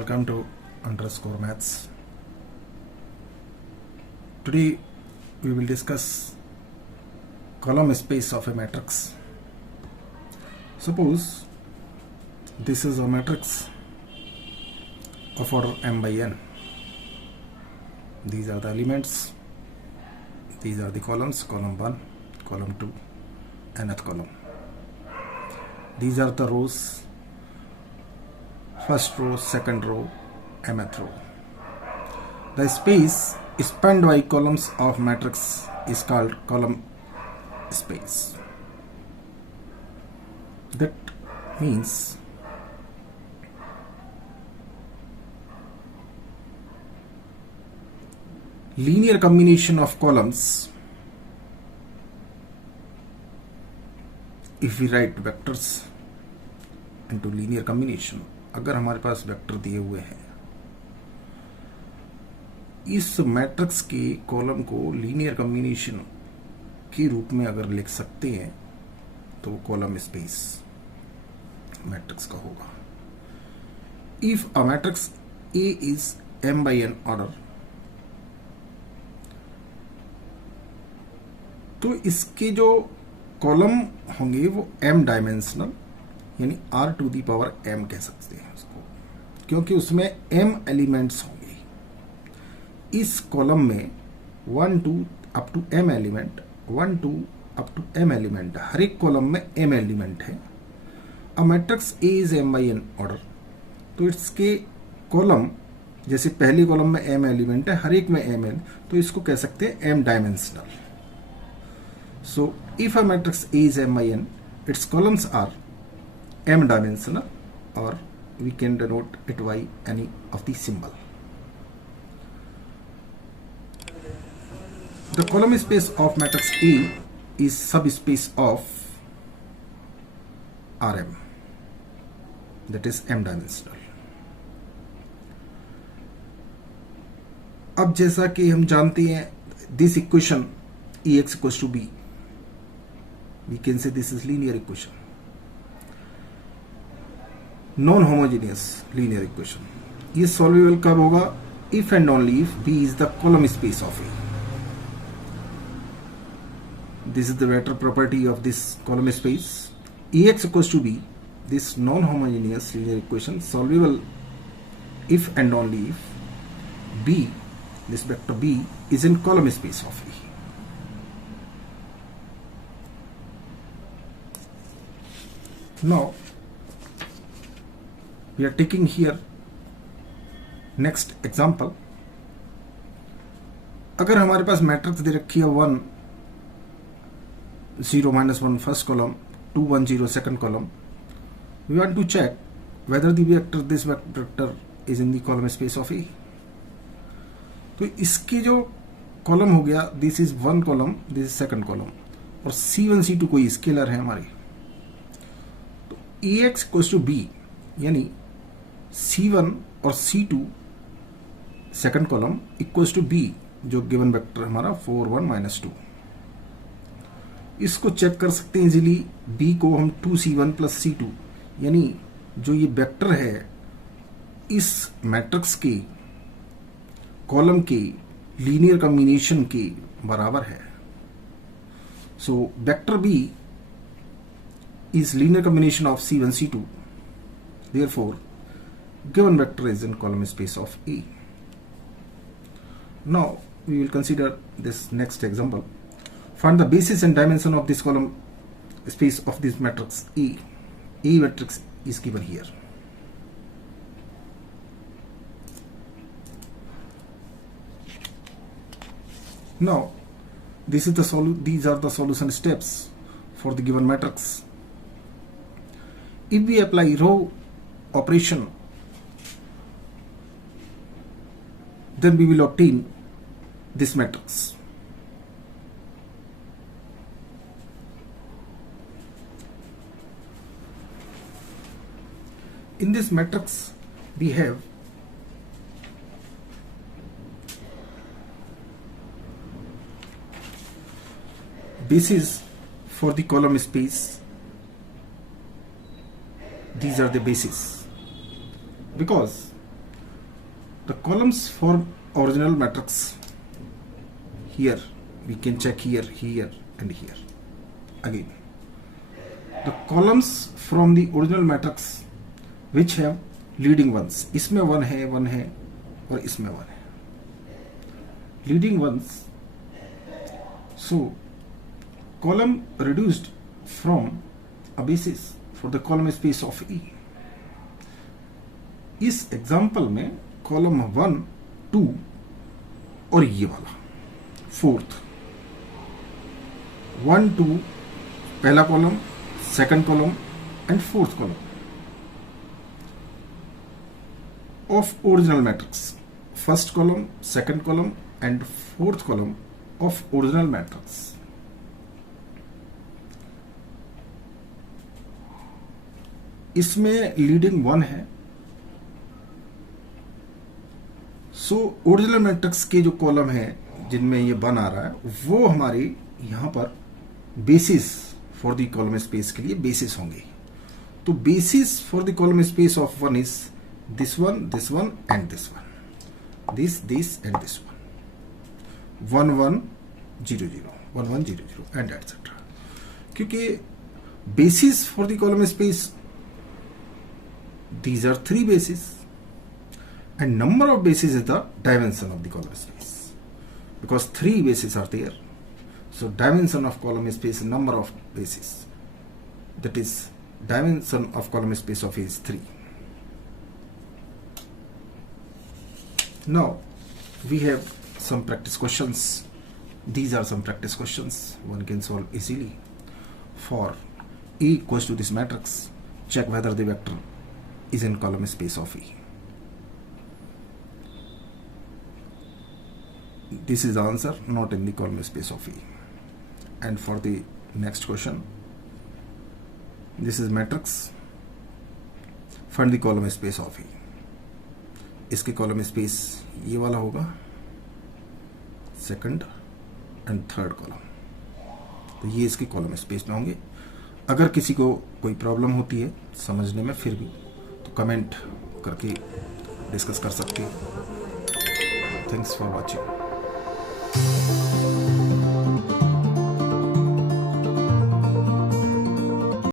Welcome to Underscore Maths. Today we will discuss column space of a matrix. Suppose this is a matrix of order m by n. These are the elements, these are the columns, column 1, column 2, nth column. These are the rows, first row, second row, mth row. The space spanned by columns of matrix is called column space. That means linear combination of columns. If we write vectors into linear combination, अगर हमारे पास vector दिए हुए हैं, इस matrix के column को linear combination के रूप में अगर लिख सकते हैं तो कॉलम स्पेस मैट्रिक्स का होगा. If a matrix A is m by n order, तो इसके जो कॉलम होंगे वो m डायमेंशनल यानी r to the power m कह सकते हैं उसको, क्योंकि उसमें m एलिमेंट्स होंगे. इस कॉलम में 1 2 up to m element, 1 2 up to m element, हर एक कॉलम में m एलिमेंट है. A matrix A is m by n order, तो इसके कॉलम जैसे पहली कॉलम में m एलिमेंट है, हर एक में m है, तो इसको कह सकते हैं m dimensional. So if a matrix A is m by n, its columns are m dimensional, or we can denote it by any of the symbol. The column space of matrix A is subspace of Rm, that is m dimensional. अब जैसा कि हम जानते हैं, this equation Ex equals to B, we can say this is linear equation, non homogeneous linear equation. ये solvable कब होगा? If and only if B is the column space of A. This is the vector property of this column space. Ex equals to B, this non homogeneous linear equation solvable if and only if B, this vector B is in column space of A. Now we are taking here next example. अगर हमारे पास matrix दे रखी है 1 0 -1 first column, 2 1 0 second column, we want to check whether the vector this vector is in the column space of A. तो इसके जो column हो गया, this is 1 column, this is second column, और C1 C2 कोई scalar है हमारे, तो Ex इक्वल्स टू B यानी C1 और C2 second column equals to B, जो गिवन वेक्टर हमारा 4 1 -2. इसको चेक कर सकते हैं इजीली. B को हम 2C1 प्लस C2 यानी जो ये वेक्टर है इस मैट्रिक्स के कॉलम के लीनियर कॉम्बिनेशन के बराबर है. So vector B is linear combination of C1 C2, therefore given vector is in column space of A. Now we will consider this next example. Find the basis and dimension of this column space of this matrix A. A matrix is given here. Now this is these are the solution steps for the given matrix. If we apply row operation, then we will obtain this matrix. In this matrix we have basis for the column space. These are the bases, because the columns for original matrix here we can check here, here and here. Again, the columns from the original matrix which have leading ones, इसमें 1 है और इसमें 1 है, leading ones. So column reduced from a basis for the column space of E. इस example में column 1, 2 और ये वाला 4th, 1, 2 पहला column, second column and 4th column of original matrix, first column, second column and 4th column of original matrix. इसमें leading 1 है. So original matrix के जो कॉलम है जिनमें ये 1 आ रहा है वो हमारी यहां पर basis for the column space के लिए बेसिस होंगे. तो basis for the column space of 1 is this one and this one, this and this one, 1 1 0 0 1 1 0 0 and etc. क्योंकि basis for the column space, these are 3 bases and number of bases is the dimension of the column space, because 3 bases are there. So dimension of column space, number of bases, that is dimension of column space of A is 3. Now we have some practice questions. These are some practice questions one can solve easily. For E equals to this matrix, check whether the vector is in column space of E. This is the answer, not in the column space of E. And for the next question, this is matrix, find the column space of E. इसके column space ये वाला होगा, second and third column, तो ये इसके column space में होंगे. अगर किसी को कोई प्रॉब्लम होती है समझने में फिर भी तो कमेंट करके डिस्कस कर सकते हैं. Thanks for watching.